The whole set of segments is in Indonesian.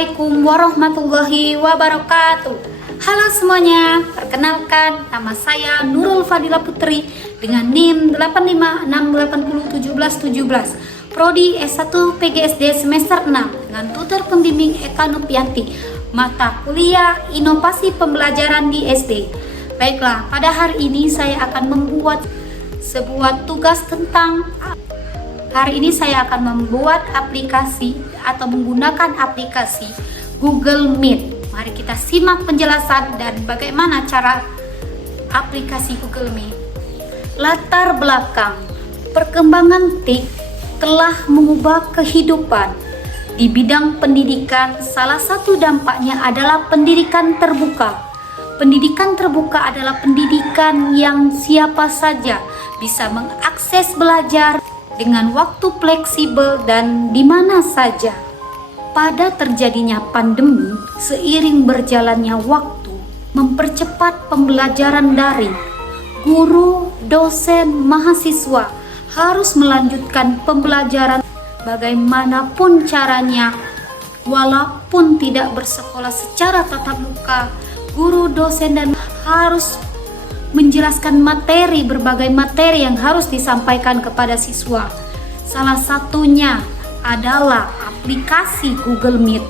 Assalamualaikum warahmatullahi wabarakatuh. Halo semuanya, perkenalkan nama saya Nurul Fadila Putri dengan NIM 856801717, Prodi S1 PGSD semester 6 dengan tutor pembimbing Eka Nopianti, mata kuliah Inovasi Pembelajaran di SD. Baiklah, pada hari ini saya akan membuat sebuah tugas tentang membuat aplikasi atau menggunakan aplikasi Google Meet. Mari kita simak penjelasan dan bagaimana cara aplikasi Google Meet. Latar belakang, perkembangan TIK telah mengubah kehidupan. Di bidang pendidikan, salah satu dampaknya adalah pendidikan terbuka. Pendidikan terbuka adalah pendidikan yang siapa saja bisa mengakses belajar dengan waktu fleksibel dan di mana saja. Pada terjadinya pandemi, seiring berjalannya waktu, mempercepat pembelajaran daring. Guru, dosen, mahasiswa harus melanjutkan pembelajaran bagaimanapun caranya. Walaupun tidak bersekolah secara tatap muka, guru, dosen, dan harus menjelaskan berbagai materi yang harus disampaikan kepada siswa. Salah satunya adalah aplikasi Google Meet.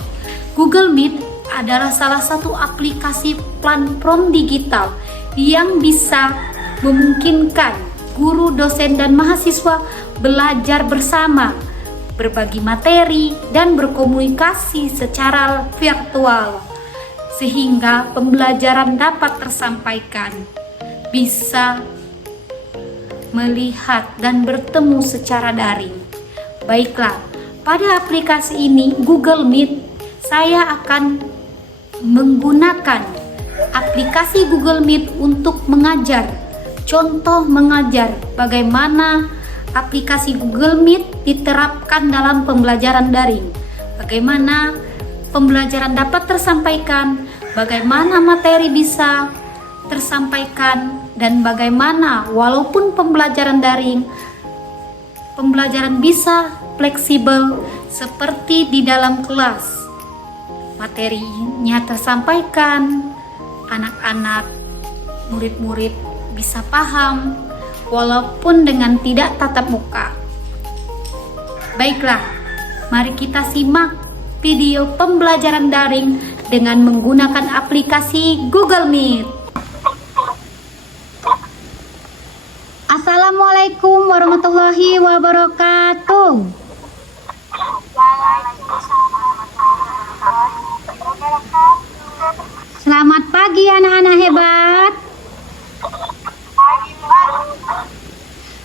Google Meet adalah salah satu aplikasi platform digital yang bisa memungkinkan guru, dosen, dan mahasiswa belajar bersama, berbagi materi, dan berkomunikasi secara virtual, sehingga pembelajaran dapat tersampaikan, bisa melihat dan bertemu secara daring. Baiklah, pada aplikasi ini Google Meet, saya akan menggunakan aplikasi Google Meet untuk mengajar. Contoh mengajar bagaimana aplikasi Google Meet diterapkan dalam pembelajaran daring. Bagaimana pembelajaran dapat tersampaikan, bagaimana materi bisa tersampaikan, dan bagaimana walaupun pembelajaran daring, pembelajaran bisa fleksibel seperti di dalam kelas. Materinya tersampaikan, anak-anak, murid-murid bisa paham walaupun dengan tidak tatap muka. Baiklah, mari kita simak video pembelajaran daring dengan menggunakan aplikasi Google Meet. Assalamualaikum warahmatullahi wabarakatuh. Selamat pagi anak-anak hebat.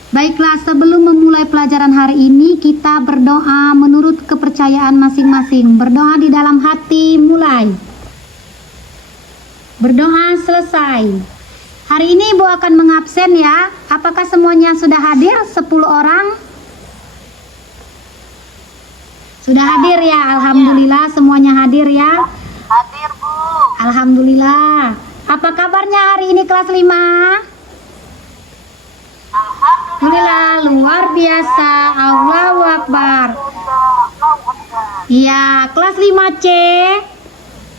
Baiklah, sebelum memulai pelajaran hari ini, kita berdoa menurut kepercayaan masing-masing. Berdoa di dalam hati, mulai. Berdoa selesai. Hari ini Ibu akan mengabsen ya. Apakah semuanya sudah hadir? 10 orang? Sudah hadir ya? Alhamdulillah semuanya hadir ya. Hadir Bu. Alhamdulillah. Apa kabarnya hari ini kelas 5? Alhamdulillah luar biasa. Allahu Akbar. Iya, kelas 5C.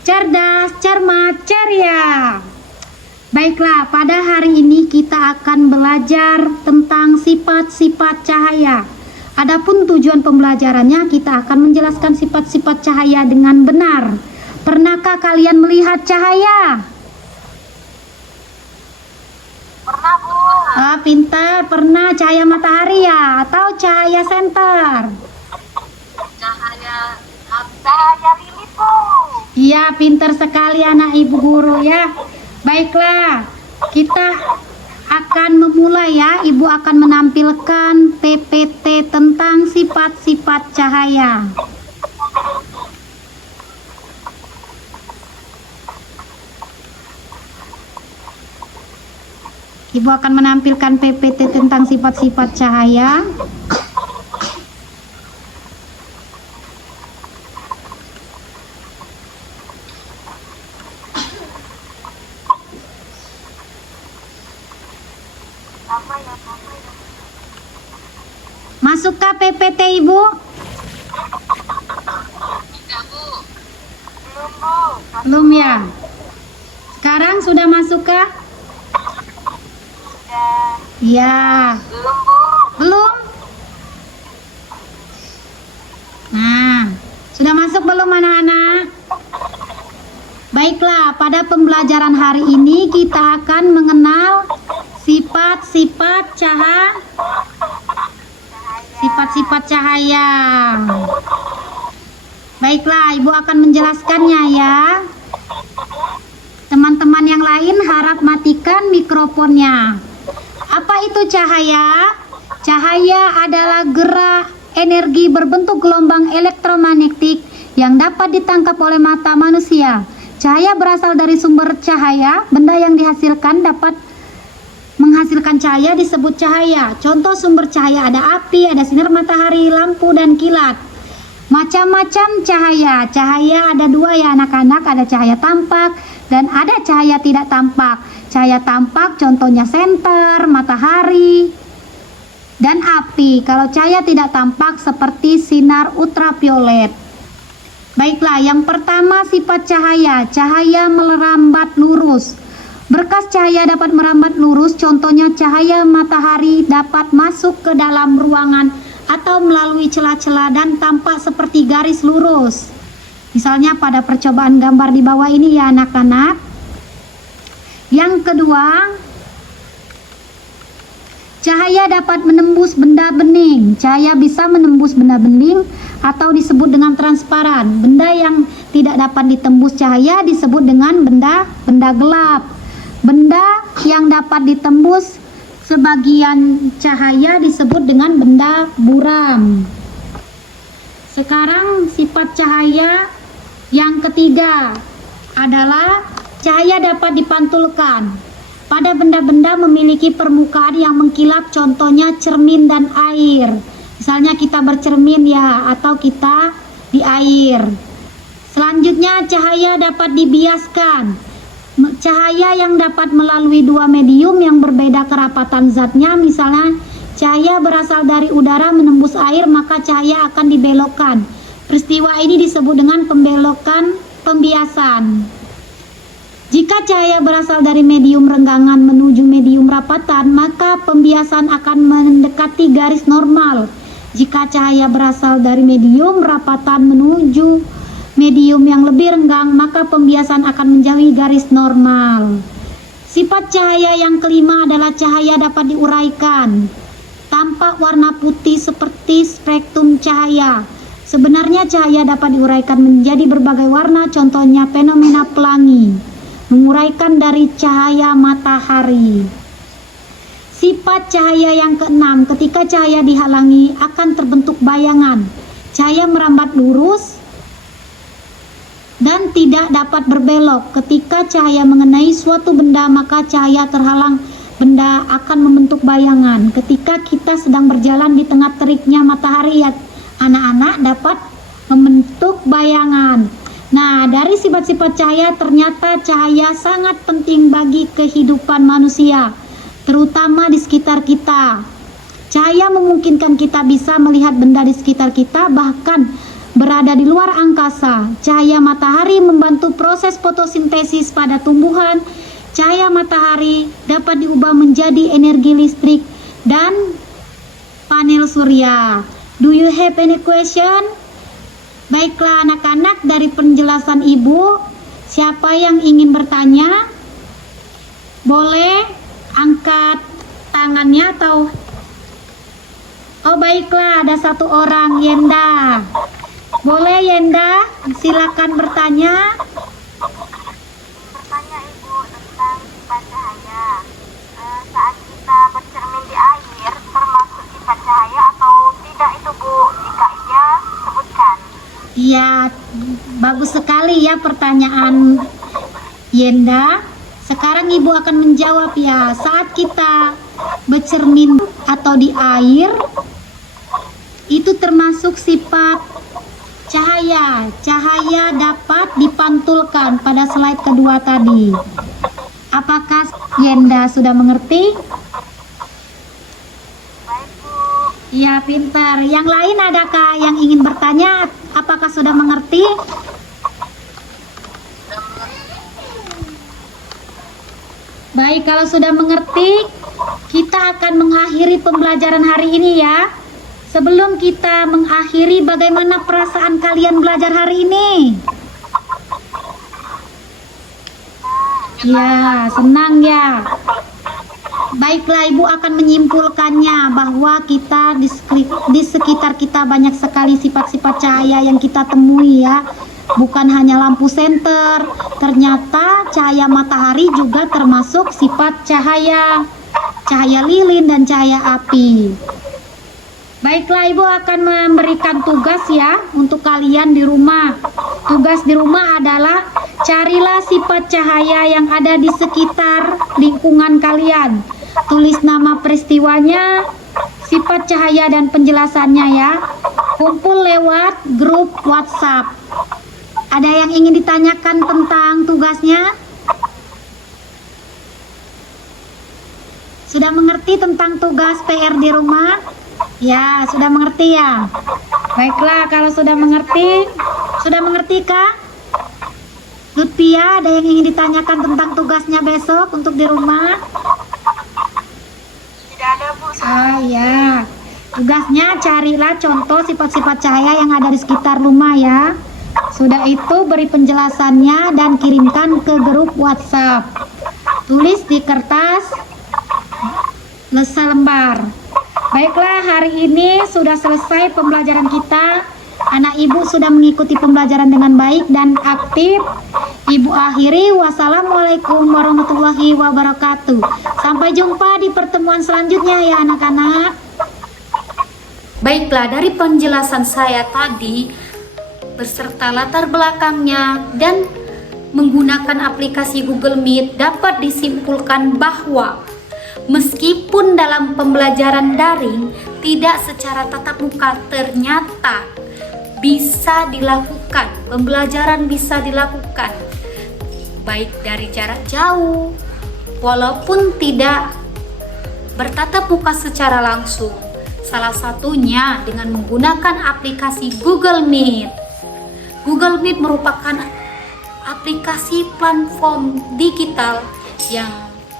Cerdas, cermat, ceria. Baiklah, pada hari ini kita akan belajar tentang sifat-sifat cahaya. Adapun tujuan pembelajarannya, kita akan menjelaskan sifat-sifat cahaya dengan benar. Pernahkah kalian melihat cahaya? Pernah Bu. Pintar, pernah. Cahaya matahari ya? Atau cahaya senter? Cahaya lilin Bu. Iya, pintar sekali anak ibu guru ya. Baiklah, kita akan memulai ya. Ibu akan menampilkan PPT tentang sifat-sifat cahaya. Ibu akan menampilkan PPT tentang sifat-sifat cahaya. Masukkah PPT Ibu? Belum, Bu. Belum ya? Sekarang sudah masuk kah? Sudah. Ya. Belum, Bu. Belum? Nah, sudah masuk belum anak-anak? Baiklah, pada pembelajaran hari ini kita akan mengenal sifat-sifat cahaya. Baiklah, Ibu akan menjelaskannya ya. Teman-teman yang lain harap matikan mikrofonnya. Apa itu cahaya? Cahaya adalah gerak energi berbentuk gelombang elektromagnetik yang dapat ditangkap oleh mata manusia. Cahaya berasal dari sumber cahaya. Benda yang dihasilkan dapat menghasilkan cahaya disebut cahaya. Contoh sumber cahaya ada api, ada sinar matahari, lampu, dan kilat. Macam-macam cahaya. Cahaya ada dua ya anak-anak, ada cahaya tampak dan ada cahaya tidak tampak. Cahaya tampak contohnya senter, matahari, dan api. Kalau cahaya tidak tampak seperti sinar ultraviolet. Baiklah, yang pertama sifat cahaya. Cahaya merambat lurus. Berkas cahaya dapat merambat lurus, contohnya cahaya matahari dapat masuk ke dalam ruangan atau melalui celah-celah dan tampak seperti garis lurus. Misalnya pada percobaan gambar di bawah ini ya anak-anak. Yang kedua, cahaya dapat menembus benda bening. Cahaya bisa menembus benda bening atau disebut dengan transparan. Benda yang tidak dapat ditembus cahaya disebut dengan benda gelap. Benda yang dapat ditembus sebagian cahaya disebut dengan benda buram. Sekarang sifat cahaya yang ketiga adalah cahaya dapat dipantulkan. Pada benda-benda memiliki permukaan yang mengkilap, contohnya cermin dan air. Misalnya kita bercermin ya, atau kita di air. Selanjutnya cahaya dapat dibiaskan. Cahaya yang dapat melalui dua medium yang berbeda kerapatan zatnya, misalnya cahaya berasal dari udara menembus air, maka cahaya akan dibelokkan. Peristiwa ini disebut dengan pembiasan. Jika cahaya berasal dari medium renggangan menuju medium rapatan, maka pembiasan akan mendekati garis normal. Jika cahaya berasal dari medium rapatan menuju medium yang lebih renggang, maka pembiasan akan menjauhi garis normal. Sifat cahaya yang kelima adalah cahaya dapat diuraikan. Tampak warna putih seperti spektrum cahaya. Sebenarnya cahaya dapat diuraikan menjadi berbagai warna, contohnya fenomena pelangi, menguraikan dari cahaya matahari. Sifat cahaya yang keenam, ketika cahaya dihalangi akan terbentuk bayangan. Cahaya merambat lurus dan tidak dapat berbelok. Ketika cahaya mengenai suatu benda, maka cahaya terhalang benda akan membentuk bayangan. Ketika kita sedang berjalan di tengah teriknya matahari, ya anak-anak dapat membentuk bayangan. Nah, dari sifat-sifat cahaya, ternyata cahaya sangat penting bagi kehidupan manusia, terutama di sekitar kita. Cahaya memungkinkan kita bisa melihat benda di sekitar kita, bahkan berada di luar angkasa. Cahaya matahari membantu proses fotosintesis pada tumbuhan. Cahaya matahari dapat diubah menjadi energi listrik dan panel surya. Do you have any question? Baiklah anak-anak, dari penjelasan Ibu, siapa yang ingin bertanya? Boleh angkat tangannya atau... Oh baiklah, ada satu orang, Yenda. Boleh Yenda, silakan bertanya. Bertanya Ibu tentang sifat cahaya. Saat kita bercermin di air, termasuk sifat cahaya atau tidak itu Bu? Jika iya, sebutkan. Iya, bagus sekali ya pertanyaan Yenda. Sekarang Ibu akan menjawab ya. Saat kita bercermin atau di air, itu termasuk sifat cahaya. Cahaya dapat dipantulkan pada slide kedua tadi. Apakah Yenda sudah mengerti? Baik Bu. Ya, pintar. Yang lain adakah yang ingin bertanya? Apakah sudah mengerti? Baik, kalau sudah mengerti, kita akan mengakhiri pembelajaran hari ini ya. Sebelum kita mengakhiri, bagaimana perasaan kalian belajar hari ini? Ya, senang ya. Baiklah, Ibu akan menyimpulkannya bahwa kita di sekitar kita banyak sekali sifat-sifat cahaya yang kita temui ya. Bukan hanya lampu senter, ternyata cahaya matahari juga termasuk sifat cahaya lilin dan cahaya api. Baiklah, Ibu akan memberikan tugas ya untuk kalian di rumah. Tugas di rumah adalah carilah sifat cahaya yang ada di sekitar lingkungan kalian. Tulis nama peristiwanya, sifat cahaya dan penjelasannya ya. Kumpul lewat grup WhatsApp. Ada yang ingin ditanyakan tentang tugasnya? Sudah mengerti tentang tugas PR di rumah? Ya, sudah mengerti ya. Baiklah, kalau sudah mengerti kah? Lutfia, ada yang ingin ditanyakan tentang tugasnya besok untuk di rumah? Tidak ada, Bu. Ya. Tugasnya carilah contoh sifat-sifat cahaya yang ada di sekitar rumah ya. Sudah itu beri penjelasannya dan kirimkan ke grup WhatsApp. Tulis di kertas selembar. Baiklah, hari ini sudah selesai pembelajaran kita. Anak Ibu sudah mengikuti pembelajaran dengan baik dan aktif. Ibu akhiri, wassalamualaikum warahmatullahi wabarakatuh. Sampai jumpa di pertemuan selanjutnya ya anak-anak. Baiklah, dari penjelasan saya tadi beserta latar belakangnya dan menggunakan aplikasi Google Meet dapat disimpulkan bahwa meskipun dalam pembelajaran daring tidak secara tatap muka, ternyata bisa dilakukan, pembelajaran bisa dilakukan baik dari jarak jauh walaupun tidak bertatap muka secara langsung. Salah satunya dengan menggunakan aplikasi Google Meet. Google Meet merupakan aplikasi platform digital yang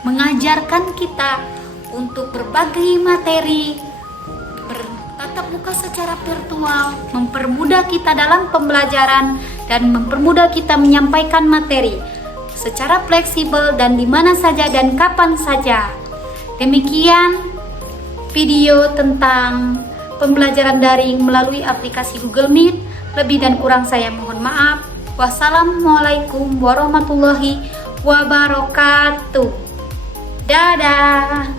mengajarkan kita untuk berbagai materi bertatap muka secara virtual, mempermudah kita dalam pembelajaran dan mempermudah kita menyampaikan materi secara fleksibel dan di mana saja dan kapan saja. Demikian video tentang pembelajaran daring melalui aplikasi Google Meet. Lebih dan kurang saya mohon maaf. Wassalamualaikum warahmatullahi wabarakatuh. Dadah.